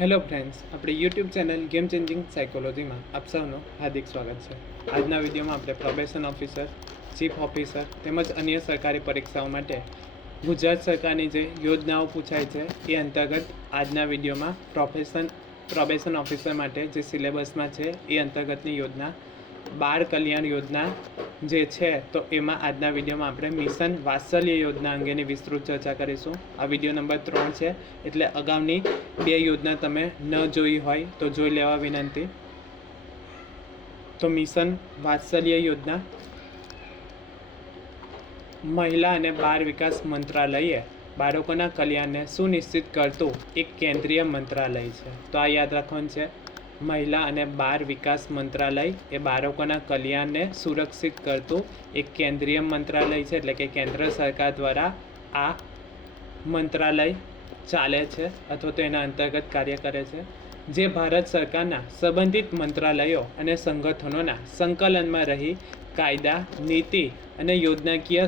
Hello friends, આપણે YouTube channel game changing સાયકોલોજીમાં આપ સૌનું હાર્દિક સ્વાગત છે. આજના વિડીયોમાં આપણે પ્રોબેશન ઓફિસર, ચીફ ઓફિસર તેમજ અન્ય સરકારી પરીક્ષાઓ માટે ગુજરાત સરકારની જે યોજનાઓ પૂછાય છે એ અંતર્ગત આજના વિડીયોમાં પ્રોબેશન ઓફિસર માટે જે સિલેબસમાં છે એ અંતર્ગતની યોજના બાળ કલ્યાણ યોજના જે છે તો એમાં આજના વિડીયોમાં આપણે મિશન વાત્સલ્ય યોજના અંગેની વિસ્તૃત ચર્ચા કરીશું. આ વિડીયો નંબર 3 છે, એટલે અગાઉની 2 યોજના તમે ન જોઈ હોય તો જોઈ લેવા વિનંતી. તો મિશન વાત્સલ્ય યોજના મહિલા અને બાળ વિકાસ મંત્રાલયે બાળકોના કલ્યાણને સુનિશ્ચિત કરતું એક કેન્દ્રીય મંત્રાલય છે. તો આ યાદ રાખવાનું છે. મહિલા અને બાળ વિકાસ મંત્રાલય એ બાળકોના કલ્યાણને સુરક્ષિત કરતું એક કેન્દ્રીય મંત્રાલય છે, એટલે કે કેન્દ્ર સરકાર દ્વારા આ મંત્રાલય ચાલે છે અથવા તો એના અંતર્ગત કાર્ય કરે છે, જે ભારત સરકારના સંબંધિત મંત્રાલયો અને સંગઠનોના સંકલનમાં રહી કાયદા, નીતિ અને યોજનાકીય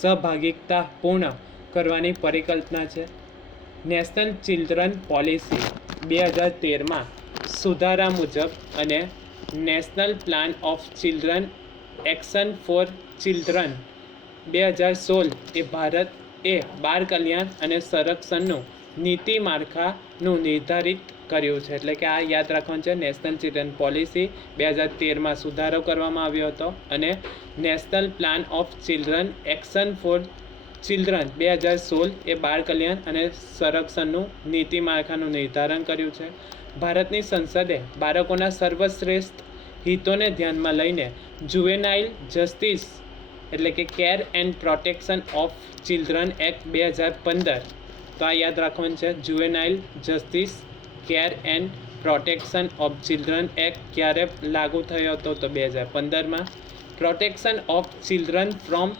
સહભાગિતા પૂર્ણ કરવાની પરિકલ્પના છે. નેશનલ ચિલ્ડ્રન પોલિસી 2013માં સુધારા મુજબ અને national plan of children action four children 2016 એ બાળ કલ્યાણ અને સંરક્ષણનું નીતિ માળખાનું નિર્ધારિત કર્યું છે. એટલે કે આ યાદ રાખવાનું છે. નેશનલ ચિલ્ડ્રન પોલિસી 2013માં સુધારો કરવામાં આવ્યો હતો અને national plan of children action four children 2016 એ બાળ કલ્યાણ અને સંરક્ષણનું નીતિ માળખાનું નિર્ધારણ કર્યું છે. ભારતની સંસદે બાળકોના સર્વશ્રેષ્ઠ હિતોને ધ્યાનમાં લઈને જુવેનાઇલ જસ્ટિસ એટલે કે care and protection of children act 2015, તો આ યાદ રાખવાનું છે. Juvenile justice care and protection of children act ક્યારે લાગુ થયો હતો? તો 2015માં. Protection of children from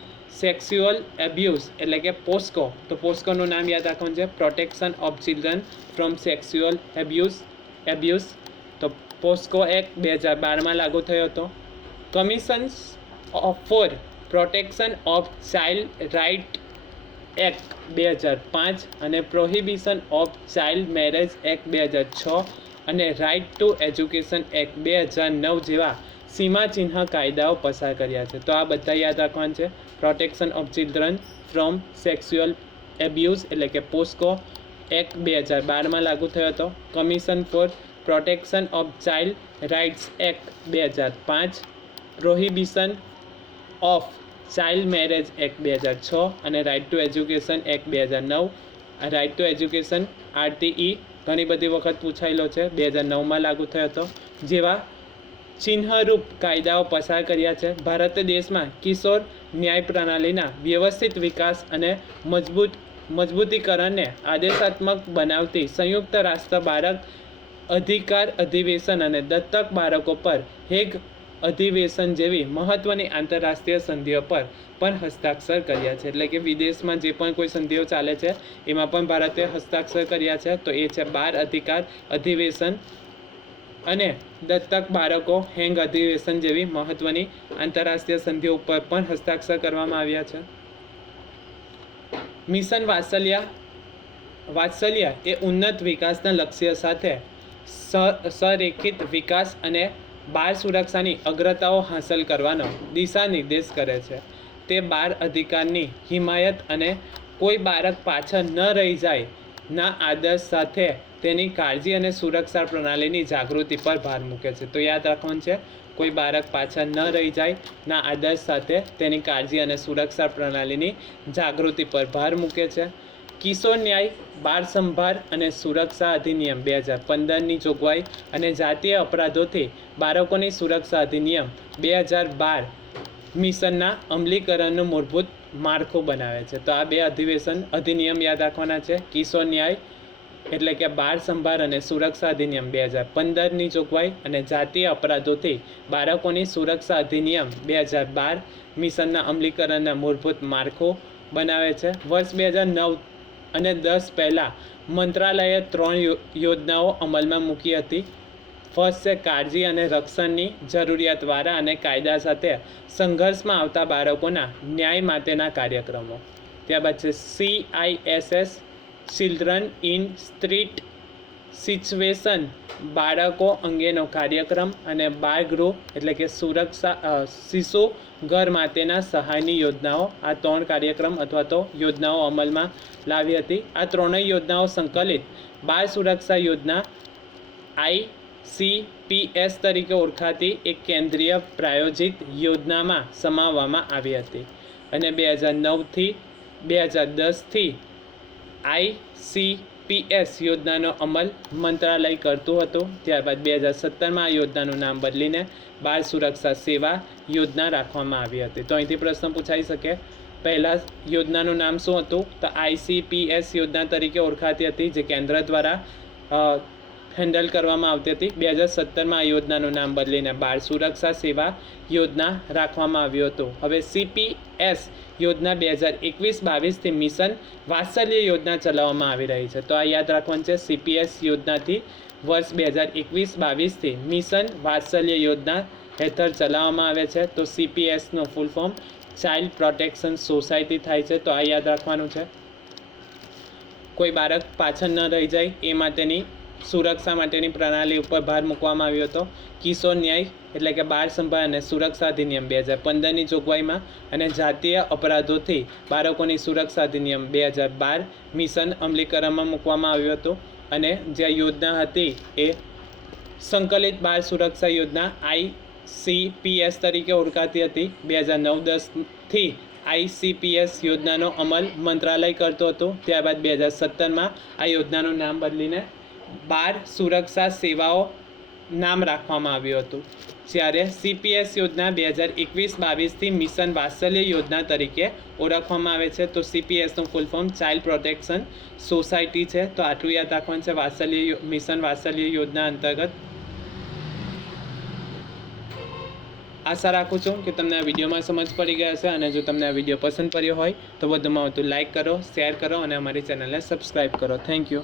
sexual abuse એટલે કે પોસ્કો, તો પોસ્કોનું નામ યાદ રાખવાનું છે. Protection of children from sexual abuse, તો પોસ્કો એક્ટ 2012માં લાગુ થયો હતો. Commission for protection of child right act 2005 અને prohibition of child marriage act 2006 અને રાઇટ ટુ એજ્યુકેશન એક્ટ 2009 જેવા સીમાચિહ્ન કાયદાઓ પસાર કર્યા છે. તો આ બધા યાદ રાખવાનું છે. Protection of children from sexual abuse એટલે કે પોસ્કો એક્ટ 2012માં લાગુ થયો હતો. Commission for protection of child rights act 2005, prohibition of child marriage act 2006 અને right to education act 2009. Right to education RTE ઘણી બધી વખત પૂછાયેલો છે. 2009માં લાગુ થયો હતો. જેવા ચિહ્નરૂપ કાયદાઓ પસાર કર્યા છે. ભારત દેશમાં કિશોર ન્યાય પ્રણાલીના વ્યવસ્થિત વિકાસ અને મજબૂતીકરણને આદેશાત્મક બનાવતી સંયુક્ત રાષ્ટ્ર બાળક અધિકાર અધિવેશન અને દત્તક બાળકો પર હેગ અધિવેશન જેવી મહત્વની આંતરરાષ્ટ્રીય સંધિઓ પર પણ હસ્તાક્ષર કર્યા છે. એટલે કે વિદેશમાં જે પણ કોઈ સંધિઓ ચાલે છે એમાં પણ ભારતે હસ્તાક્ષર કર્યા છે. તો એ છે બાળ અધિકાર અધિવેશન અને દત્તક બાળકો હેગ અધિવેશન જેવી મહત્વની આંતરરાષ્ટ્રીય સંધિઓ ઉપર પણ હસ્તાક્ષર કરવામાં આવ્યા છે. મિશન વાત્સલ્ય એ ઉન્નત વિકાસના લક્ષ્ય સાથે સંરેખિત વિકાસ અને બાળ સુરક્ષાની અગ્રતાઓ હાંસલ કરવાનો દિશા નિર્દેશ કરે છે. તે બાળ અધિકારની હિમાયત અને કોઈ બાળક પાછળ ન રહી જાય ના આદર્શ સાથે તેની કાળજી અને સુરક્ષા પ્રણાલીની જાગૃતિ પર ભાર મૂકે છે. તો યાદ રાખવાનું છે. કોઈ બાળક પાછળ ન રહી જાય ના આદર્શ સાથે તેની કાળજી અને સુરક્ષા પ્રણાલીની જાગૃતિ પર ભાર મૂકે છે. કિશોર ન્યાય બાળ સંભાળ અને સુરક્ષા અધિનિયમ 2015ની જોગવાઈ અને જાતીય અપરાધોથી બાળકોની સુરક્ષા અધિનિયમ 2012 મિશનના અમલીકરણનું મૂળભૂત માળખું બનાવે છે. તો આ 2 અધિનિયમ યાદ રાખવાના છે. કિશોર ન્યાય એટલે કે બાળ સંભાળ અને સુરક્ષા અધિનિયમ 2015ની જોગવાઈ અને જાતીય અપરાધોથી બાળકોની સુરક્ષા અધિનિયમ 2012 મિશનના અમલીકરણના મૂળભૂત માળખું બનાવે છે. વર્ષ 2009 અને 10 પહેલાં મંત્રાલયે 3 યોજનાઓ અમલમાં મૂકી હતી. ફર્સ્ટ છે કાળજી અને રક્ષણની જરૂરિયાતવાળા અને કાયદા સાથે સંઘર્ષમાં આવતા બાળકોના ન્યાય માટેના કાર્યક્રમો. ત્યારબાદ છે CISS children in street situation બાળકો અંગેનો કાર્યક્રમ અને બાળગૃહ એટલે કે સુરક્ષા શિશુ ઘર માટેના સહાયની યોજનાઓ, આ 3 કાર્યક્રમ અથવા તો યોજનાઓ અમલમાં લાવી હતી. આ ત્રણેય યોજનાઓ સંકલિત બાળ સુરક્ષા યોજના ICPS તરીકે ઓળખાતી એક કેન્દ્રીય પ્રાયોજિત યોજનામાં સમાવવામાં આવી હતી અને 2009થી 2010થી ICPS યોજનાનો અમલ મંત્રાલય કરતું હતું. ત્યારબાદ 2017માં આ યોજનાનું નામ બદલીને બાળ સુરક્ષા સેવા યોજના રાખવામાં આવી હતી. તો અહીંથી પ્રશ્ન પૂછાઈ શકે, પહેલાં યોજનાનું નામ શું હતું? તો ICPS યોજના તરીકે ઓળખાતી હતી, જે કેન્દ્ર દ્વારા હેન્ડલ કરવામાં આવતી હતી. 2017માં આ યોજનાનું નામ બદલીને બાળ સુરક્ષા સેવા યોજના રાખવામાં આવ્યું હતું. હવે CPS યોજના 2021-22થી મિશન વાત્સલ્ય યોજના ચલાવવામાં આવી રહી છે. તો આ યાદ રાખવાનું છે, CPS યોજનાથી વર્ષ 2021-22થી મિશન વાત્સલ્ય યોજના હેઠળ ચલાવવામાં આવે છે. તો CPSનું full form child protection society થાય છે. તો આ યાદ રાખવાનું છે. કોઈ બાળક પાછળ ન રહી જાય એ માટેની સુરક્ષા માટેની પ્રણાલી ઉપર ભાર મૂકવામાં આવ્યો હતો. કિશોર ન્યાય એટલે કે બાળ સંભાળ અને સુરક્ષા અધિનિયમ 2015ની જોગવાઈમાં અને જાતીય અપરાધોથી બાળકોની સુરક્ષા અધિનિયમ 2012 મિશન અમલીકરણમાં મૂકવામાં આવ્યું હતું. અને જે યોજના હતી એ સંકલિત બાળ સુરક્ષા યોજના ICPS તરીકે ઓળખાતી હતી. 2009-10થી ICPS યોજનાનો અમલ મંત્રાલય કરતો હતો. ત્યારબાદ 2017માં આ યોજનાનું નામ બદલીને બાળ સુરક્ષા સેવાઓ નામ રાખવામાં આવ્યું હતું. જ્યારે CPS યોજના 2021-22થી મિશન વાત્સલ્ય યોજના તરીકે ઓળખવામાં આવે છે. તો CPSનું full form child protection society છે. તો આટલું યાદ રાખવાનું છે મિશન વાત્સલ્ય યોજના અંતર્ગત. આશા રાખું છું કે તમને આ વિડીયોમાં સમજ પડી ગયા હશે, અને જો તમને આ વિડીયો પસંદ પડ્યો હોય તો વધુમાં વધુ લાઇક કરો, શેર કરો અને અમારી ચેનલને સબસ્ક્રાઈબ કરો. Thank you.